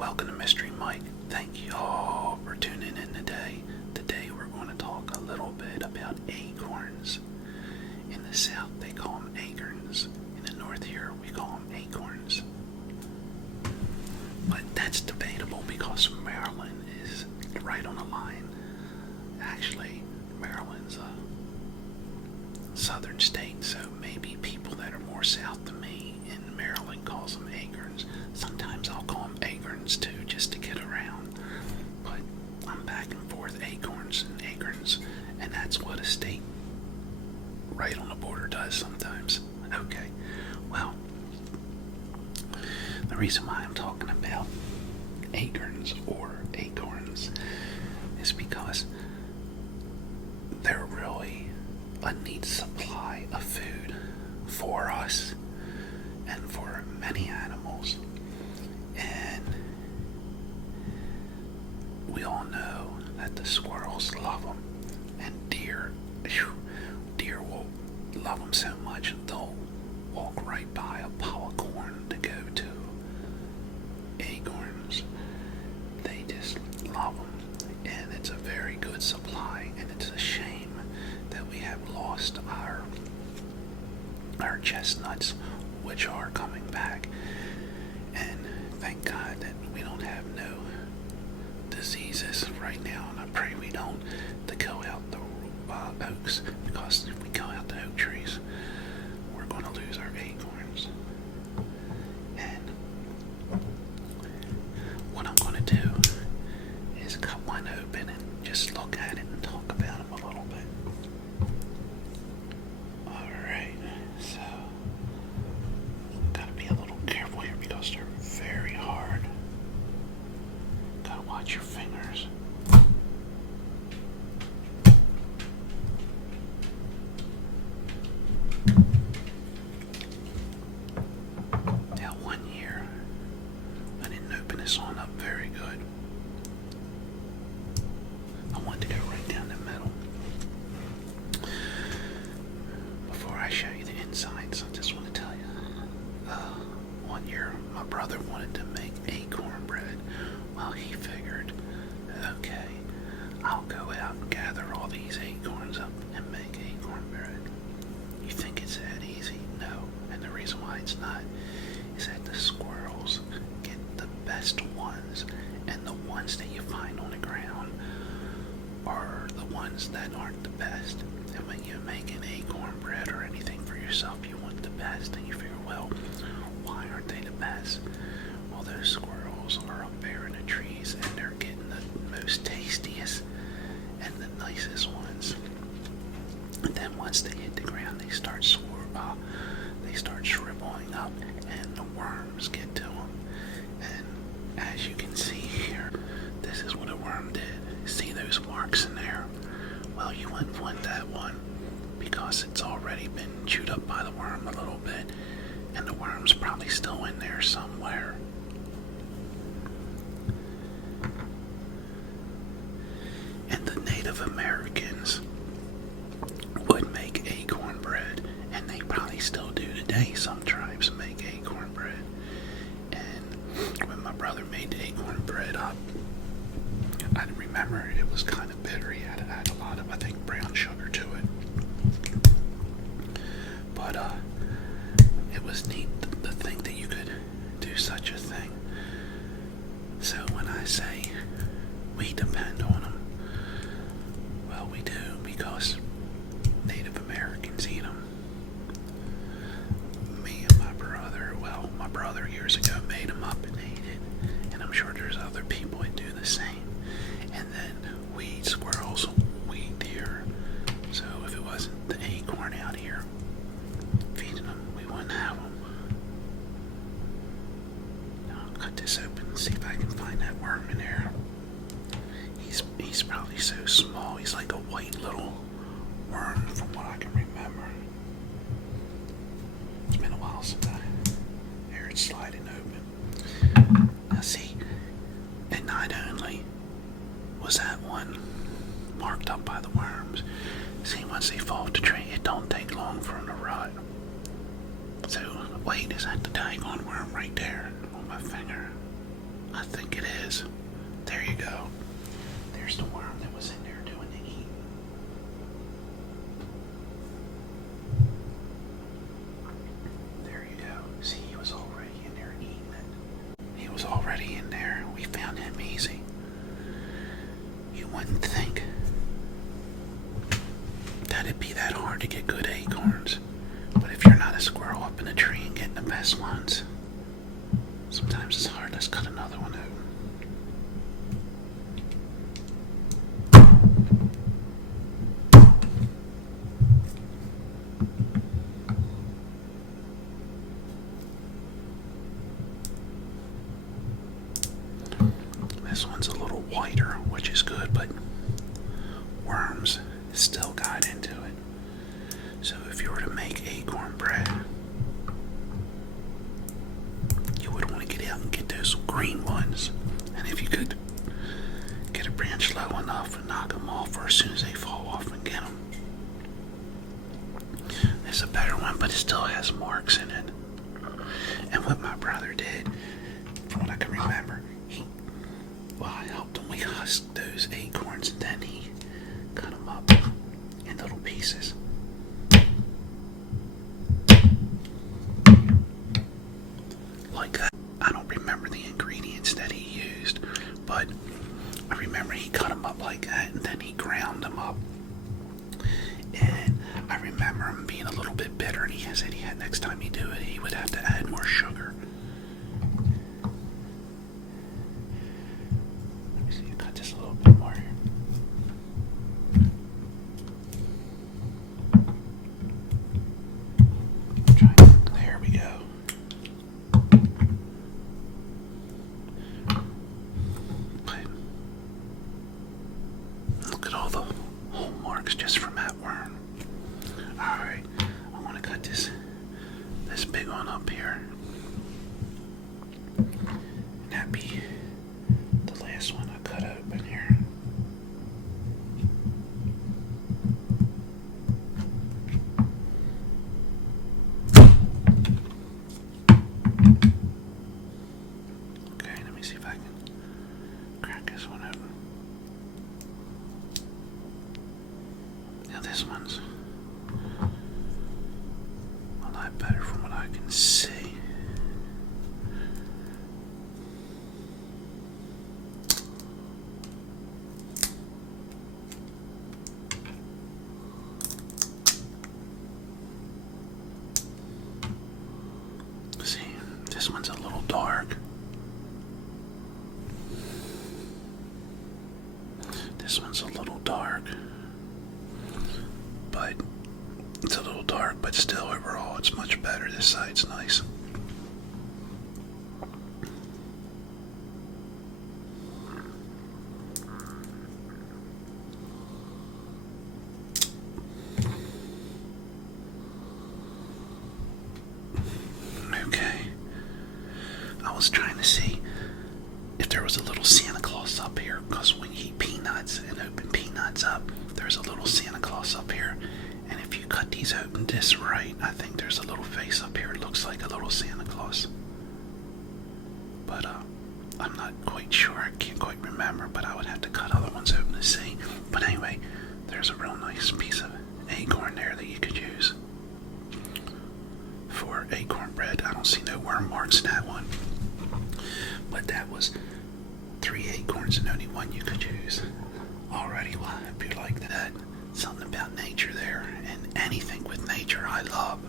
welcome to Mystery Mike. Thank you all for tuning in today. Today we're going to talk a little bit about acorns. In the south they call them acorns. In the north here we call them acorns. But that's debatable because Maryland is right on the line. Actually, Maryland's a southern state, so maybe people that are more south than me in Maryland calls them acorns. Sometimes I'll call them acorns too, just to get around. But I'm back and forth, acorns, and that's what a state right on the border does sometimes. Okay, well, the reason why I'm talking about acorns is because they're really a neat supply of food for us and for many animals. And we all know that the squirrels love them, and deer will love them so much they'll walk right by a pile of corn to go to acorns. They just love them, and it's a very good supply, and it's a shame that we have lost our chestnuts, which are coming back. And thank God that we don't have no diseases right now, and I pray we don't, to kill out the oaks, because if we kill out the oak trees, we're going to lose our acorns. And what I'm going to do is cut one open and just look at it and talk about them a little bit. Alright, so gotta be a little careful here because they're very hard. Gotta watch your fingers. Now, one year I didn't open this one up very good. I wanted to go right down the middle. Before I show you the insides, I just want to tell you, one year my brother wanted to make acorn bread. Well, he figured, okay, I'll go out and gather all these acorns up and make acorn bread. You think it's that easy? No. And the reason why it's not is that the squirrels get the best ones, and the ones that you find on the ground are the ones that aren't the best. And when you make an acorn bread or anything for yourself, you want the best, and you figure, well, why aren't they the best? Well, those squirrels are up there in the trees, and they're getting the most tastiest and the nicest ones. And then once they hit the ground, they start shriveling up, and the worms get to them. And as you can see here, this is what a worm did. See those marks in there? Well, you wouldn't want that one because it's already been chewed up by the worm a little bit, and the worm's probably still in there somewhere. And the Native Americans would make acorn bread, and they probably still do today. Some tribes make acorn bread. And when my brother made the acorn bread, I remember it was kind of bitter. He had to add a lot of, I think, brown sugar to it. But it was neat to think that you could do such a thing. So when I say we depend on them, well, we do, because Native Americans eat them. Me and my brother years ago made them up and ate it, and I'm sure there's other people that do the same. And then we eat squirrels, we eat deer. So if it wasn't the acorn out here feeding them, we wouldn't have them. Now I'll cut this open and see if I can find that worm in there. He's probably so small. He's like a white little worm from what I can remember. It's been a while since I heard it sliding open. Now see, and not only was that one marked up by the worms, see, once they fall off the tree, it don't take long for them to rot. So, wait, is that the daggone worm right there on my finger? I think there's the worm that was in there doing the eating. There you go. See, he was already in there eating it. He was already in there. We found him easy. You wouldn't think that it'd be that hard to get good acorns. But if you're not a squirrel up in a tree and getting the best ones, sometimes it's hard. Let's cut another one out. This one's a little whiter, which is good, but worms still got into it. So if you were to make acorn bread, you would want to get out and get those green ones. And if you could get a branch low enough and knock them off, or as soon as they fall off and get them. It's a better one, but it still has marks in it. And what my brother did, from what I can remember, I helped him. We husked those acorns and then he cut them up in little pieces. Like that. I don't remember the ingredients that he used, but I remember he cut them up like that and then he ground them up. And I remember him being a little bit bitter, and he said next time he do it, he would have to add more sugar. Let me see, you cut this a little bit more here. There we go. Look at all the hole marks just from that worm. Alright, I want to cut this big one up here. And that'd be the last one I cut open here. Okay, let me see if I can crack this one open. Now this one's a lot better from what I can see. See, this one's a little dark. This one's a little dark. But it's a little dark, but still overall it's much better. This side's nice. Okay. I was trying to see if there was a little Santa Claus up here, because when you eat peanuts and open peanuts up, there's a little Santa Claus up here. And if you cut these open just right, I think there's a little face up here. It looks like a little Santa Claus. But I'm not quite sure. I can't quite remember, but I would have to cut other ones open to see. But anyway, there's a real nice piece of acorn there that you could use for acorn bread. I don't see no worm marks in that one. But that was 3 acorns and only one you could use. Alrighty, well, I hope you like that. Something about nature there, and anything with nature I love.